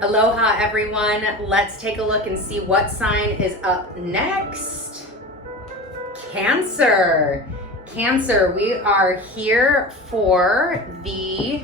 Aloha everyone. Let's take a look and see what sign is up next. Cancer. Cancer, we are here for the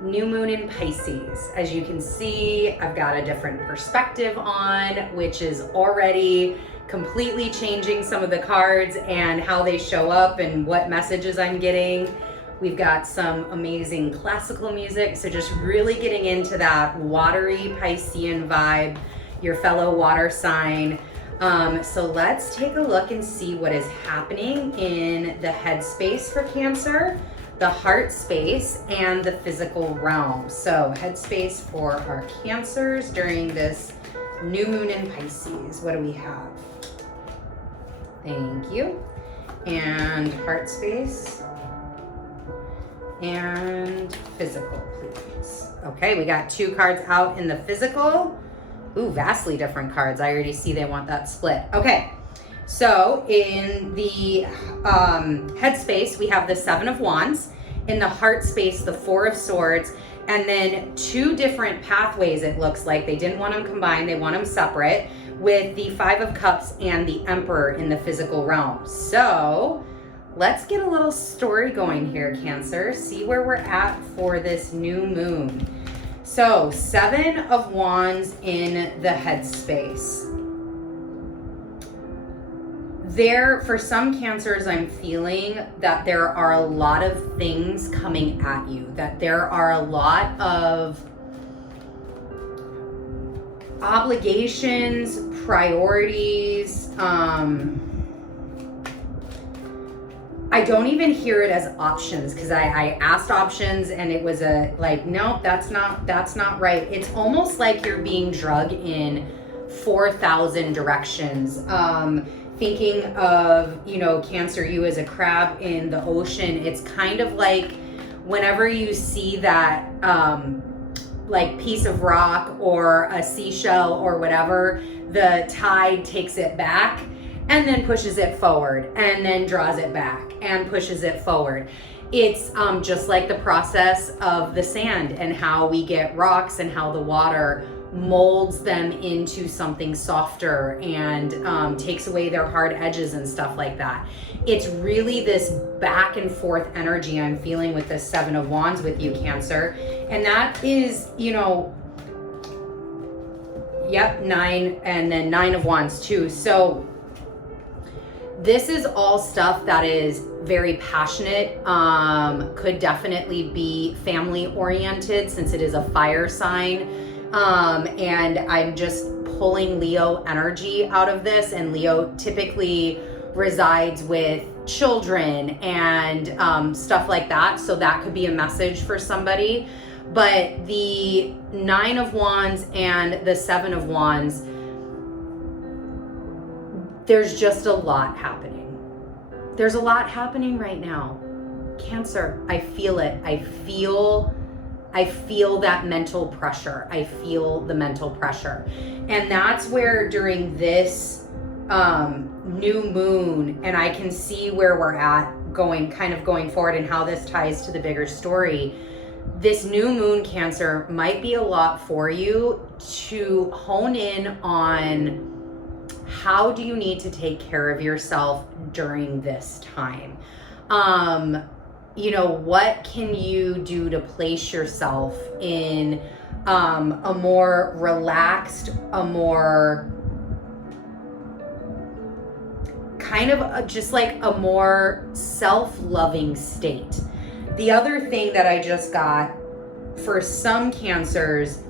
new moon in Pisces. As you can see, I've got a different perspective on, which is already completely changing some of the cards and how they show up and what messages I'm getting. We've got some amazing classical music, so just really getting into that watery Piscean vibe, your fellow water sign. So let's take a look and see what is happening in the headspace for Cancer, the heart space, and the physical realm. So headspace for our Cancers during this new moon in Pisces. What do we have? Thank you. And heart space. And physical, please. Okay, we got two cards out in the physical. Ooh, vastly different cards. I already see they want that split. Okay, so in the headspace, we have the Seven of Wands. In the heart space, the Four of Swords. And then two different pathways, it looks like. They didn't want them combined, they want them separate, with the Five of Cups and the Emperor in the physical realm. So let's get a little story going here, Cancer. See where we're at for this new moon. So, Seven of Wands in the headspace. There, for some Cancers, I'm feeling that there are a lot of things coming at you, that there are a lot of obligations, priorities, I don't even hear it as options, because I asked options and it was a like, nope, that's not right. It's almost like you're being drugged in 4,000 directions. Thinking of, Cancer, you as a crab in the ocean. It's kind of like whenever you see that like piece of rock or a seashell or whatever, the tide takes it back and then pushes it forward and then draws it back and pushes it forward. It's just like the process of the sand and how we get rocks and how the water molds them into something softer and takes away their hard edges and stuff like that. It's really this back and forth energy I'm feeling with the Seven of Wands with you, Cancer. And that is, nine, and then Nine of Wands too. So this is all stuff that is very passionate, could definitely be family oriented since it is a fire sign. And I'm just pulling Leo energy out of this, and Leo typically resides with children and stuff like that. So that could be a message for somebody. But the Nine of Wands and the Seven of Wands, there's just a lot happening. There's a lot happening right now. Cancer, I feel it. I feel that mental pressure. I feel the mental pressure. And that's where during this new moon, and I can see where we're at going forward and how this ties to the bigger story. This new moon, Cancer, might be a lot for you to hone in on how do you need to take care of yourself during this time. What can you do to place yourself in a more relaxed, a more kind of just like a more self-loving state. The other thing that I just got for some Cancers,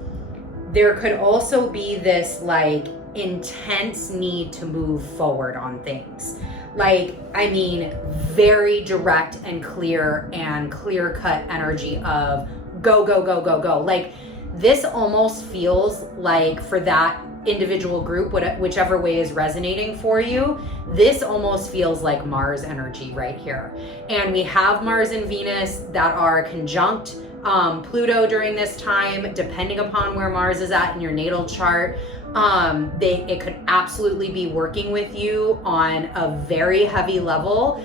there could also be this like intense need to move forward on things. Very direct and clear cut energy of go, go, go, go, go. Like this almost feels like for that individual group, whichever way is resonating for you, this almost feels like Mars energy right here. And we have Mars and Venus that are conjunct Pluto during this time, depending upon where Mars is at in your natal chart. It could absolutely be working with you on a very heavy level.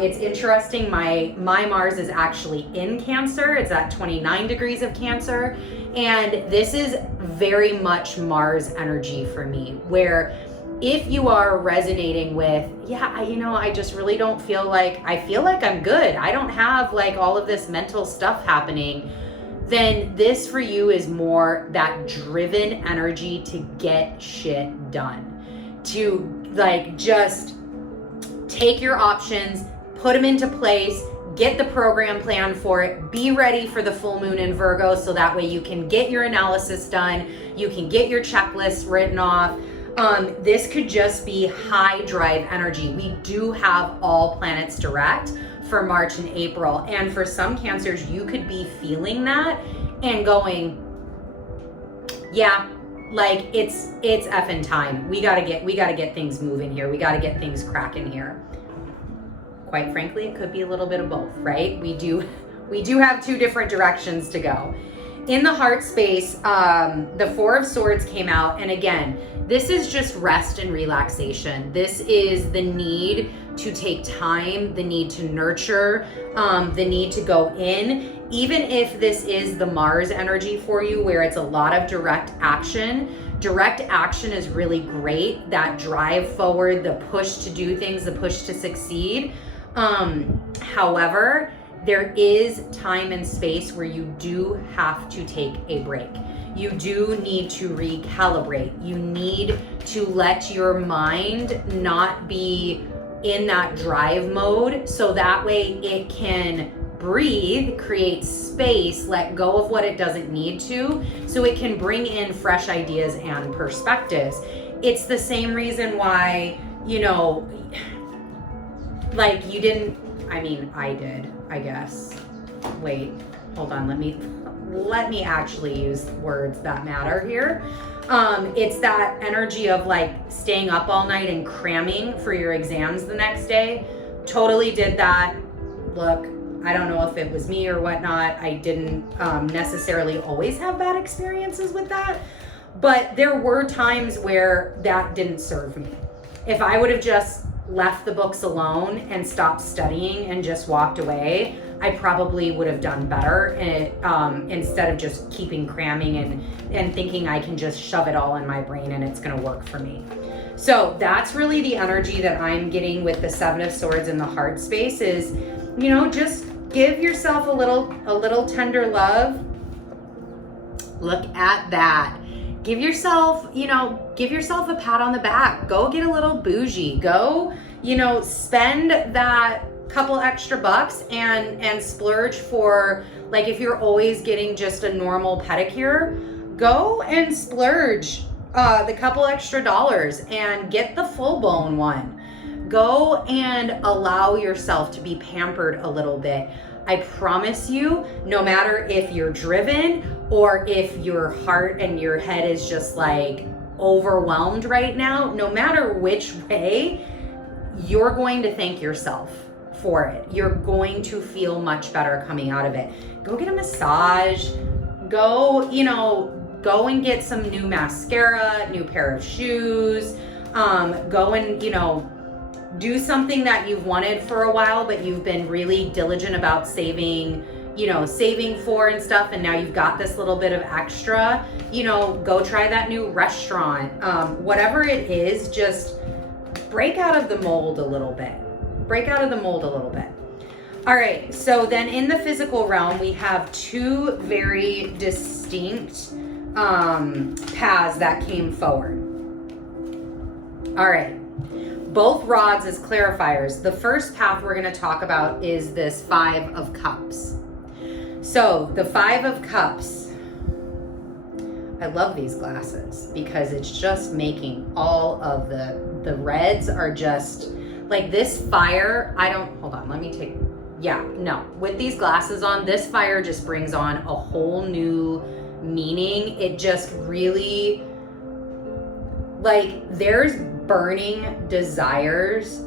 It's interesting, my Mars is actually in Cancer. It's at 29 degrees of Cancer. And this is very much Mars energy for me, where if you are resonating with, I just really don't feel like, I feel like I'm good, I don't have like all of this mental stuff happening, then this for you is more that driven energy to get shit done, to like just take your options, put them into place, get the program plan for it, be ready for the full moon in Virgo, so that way you can get your analysis done, you can get your checklist written off. This could just be high drive energy. We do have all planets direct for March and April. And for some Cancers, you could be feeling that and going, yeah, like it's effing time. We gotta get things moving here. We gotta get things cracking here. Quite frankly, it could be a little bit of both, right? We do have two different directions to go. In the heart space, the Four of Swords came out, and again, this is just rest and relaxation. This is the need to take time, the need to nurture, the need to go in. Even if this is the Mars energy for you, where it's a lot of direct action is really great. That drive forward, the push to do things, the push to succeed. However, there is time and space where you do have to take a break. You do need to recalibrate. You need to let your mind not be in that drive mode, so that way it can breathe, create space, let go of what it doesn't need to, so it can bring in fresh ideas and perspectives. It's the same reason why, like you didn't, I did, I guess. Wait, hold on, let me actually use words that matter here. It's that energy of like staying up all night and cramming for your exams the next day. Totally did that. Look, I don't know if it was me or whatnot. I didn't necessarily always have bad experiences with that, but there were times where that didn't serve me. If I would have just left the books alone and stopped studying and just walked away, I probably would have done better, instead of just keeping cramming and thinking I can just shove it all in my brain and it's gonna work for me. So that's really the energy that I'm getting with the Seven of Swords in the heart space is, just give yourself a little tender love. Look at that. Give yourself a pat on the back. Go get a little bougie. Go, spend that couple extra bucks and splurge for, like, if you're always getting just a normal pedicure, go and splurge the couple extra dollars and get the full bone one. Go and allow yourself to be pampered a little bit. I promise you, no matter if you're driven or if your heart and your head is just like overwhelmed right now, no matter which way, you're going to thank yourself for it. You're going to feel much better coming out of it. Go get a massage. Go and get some new mascara, new pair of shoes. Go and, do something that you've wanted for a while, but you've been really diligent about saving for and stuff, and now you've got this little bit of extra, go try that new restaurant. Whatever it is, just break out of the mold a little bit. All right, so then in the physical realm, we have two very distinct paths that came forward. All right. Both rods as clarifiers. The first path we're going to talk about is this Five of Cups. So the Five of Cups, I love these glasses because it's just making all of the reds are just like this fire. With these glasses on, this fire just brings on a whole new meaning. It just really, like, there's burning desires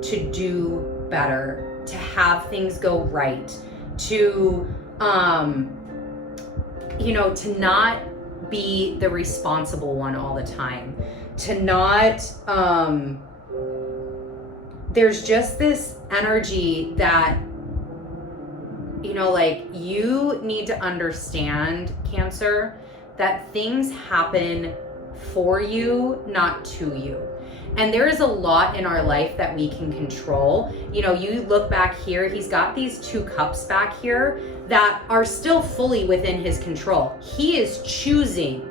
to do better, to have things go right, to to not be the responsible one all the time, to not there's just this energy that, you know, like, you need to understand, Cancer, that things happen for you, not to you. And there is a lot in our life that we can control. You know, you look back here, he's got these 2 cups back here that are still fully within his control. He is choosing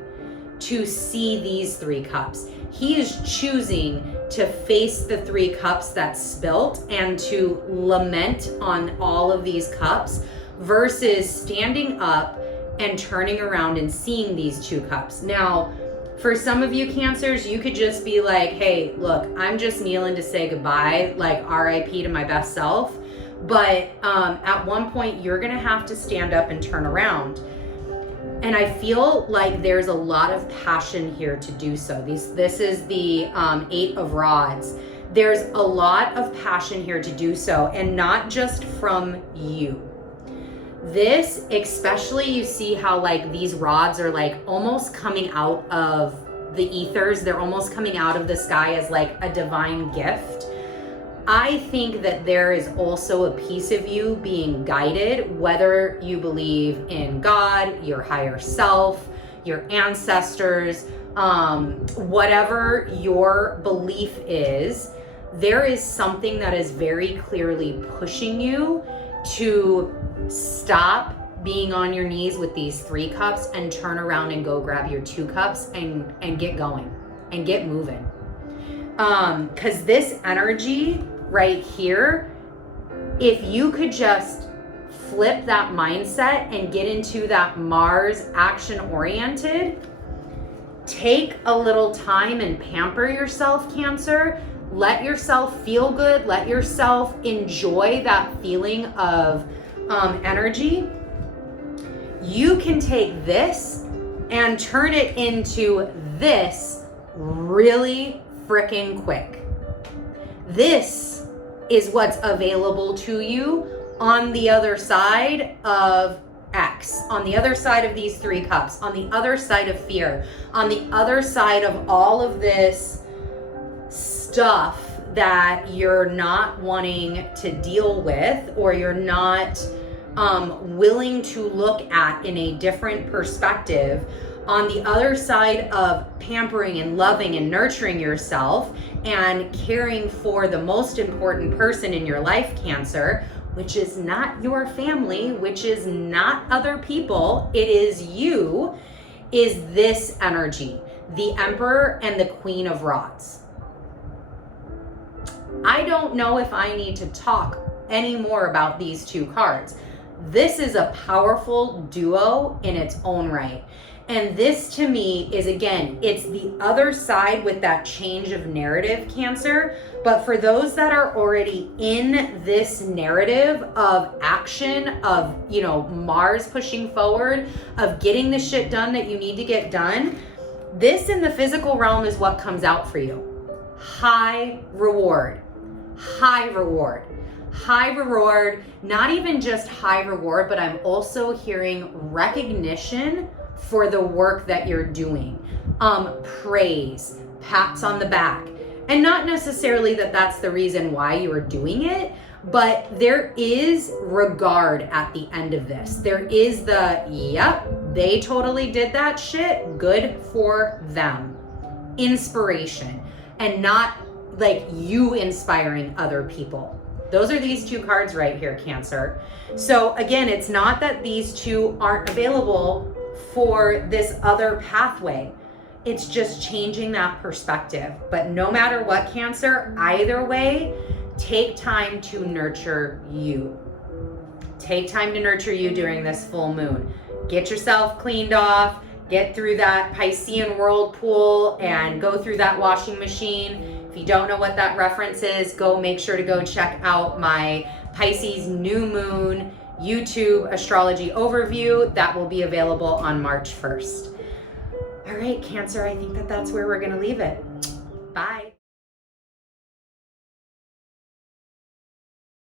to see these 3 cups. He is choosing to face the 3 cups that spilt and to lament on all of these cups versus standing up and turning around and seeing these 2 cups. Now, for some of you Cancers, you could just be like, hey, look, I'm just kneeling to say goodbye, like RIP to my best self. But at one point, you're gonna have to stand up and turn around. And I feel like there's a lot of passion here to do so. This is the 8 of Rods. There's a lot of passion here to do so, and not just from you. This, especially, you see how like these rods are like almost coming out of the ethers. They're almost coming out of the sky as like a divine gift. I think that there is also a piece of you being guided, whether you believe in God, your higher self, your ancestors, whatever your belief is, there is something that is very clearly pushing you to stop being on your knees with these 3 cups and turn around and go grab your 2 cups and get going and get moving. Because this energy right here, if you could just flip that mindset and get into that Mars action oriented, take a little time and pamper yourself, Cancer. Let yourself feel good. Let yourself enjoy that feeling of energy. You can take this and turn it into this really freaking quick. This is what's available to you on the other side of X, on the other side of these 3 cups, on the other side of fear, on the other side of all of this stuff that you're not wanting to deal with, or you're not willing to look at in a different perspective. On the other side of pampering and loving and nurturing yourself and caring for the most important person in your life, Cancer, which is not your family, which is not other people, it is you, is this energy, the Emperor and the Queen of Rods. I don't know if I need to talk any more about these 2 cards. This is a powerful duo in its own right. And this to me is, again, it's the other side with that change of narrative, Cancer. But for those that are already in this narrative of action, of, you know, Mars pushing forward, of getting the shit done that you need to get done, this in the physical realm is what comes out for you. High reward, high reward. High reward, not even just high reward, but I'm also hearing recognition for the work that you're doing. Praise, pats on the back. And not necessarily that that's the reason why you are doing it, but there is regard at the end of this. There is the, yep, they totally did that shit, good for them. Inspiration, and not like you inspiring other people. Those are these 2 cards right here, Cancer. So again, it's not that these 2 aren't available for this other pathway. It's just changing that perspective. But no matter what, Cancer, either way, take time to nurture you. Take time to nurture you during this full moon. Get yourself cleaned off, get through that Piscean whirlpool and go through that washing machine. If you don't know what that reference is, make sure to go check out my Pisces new moon YouTube astrology overview. That will be available on March 1st. All right, Cancer, I think that's where we're going to leave it. Bye.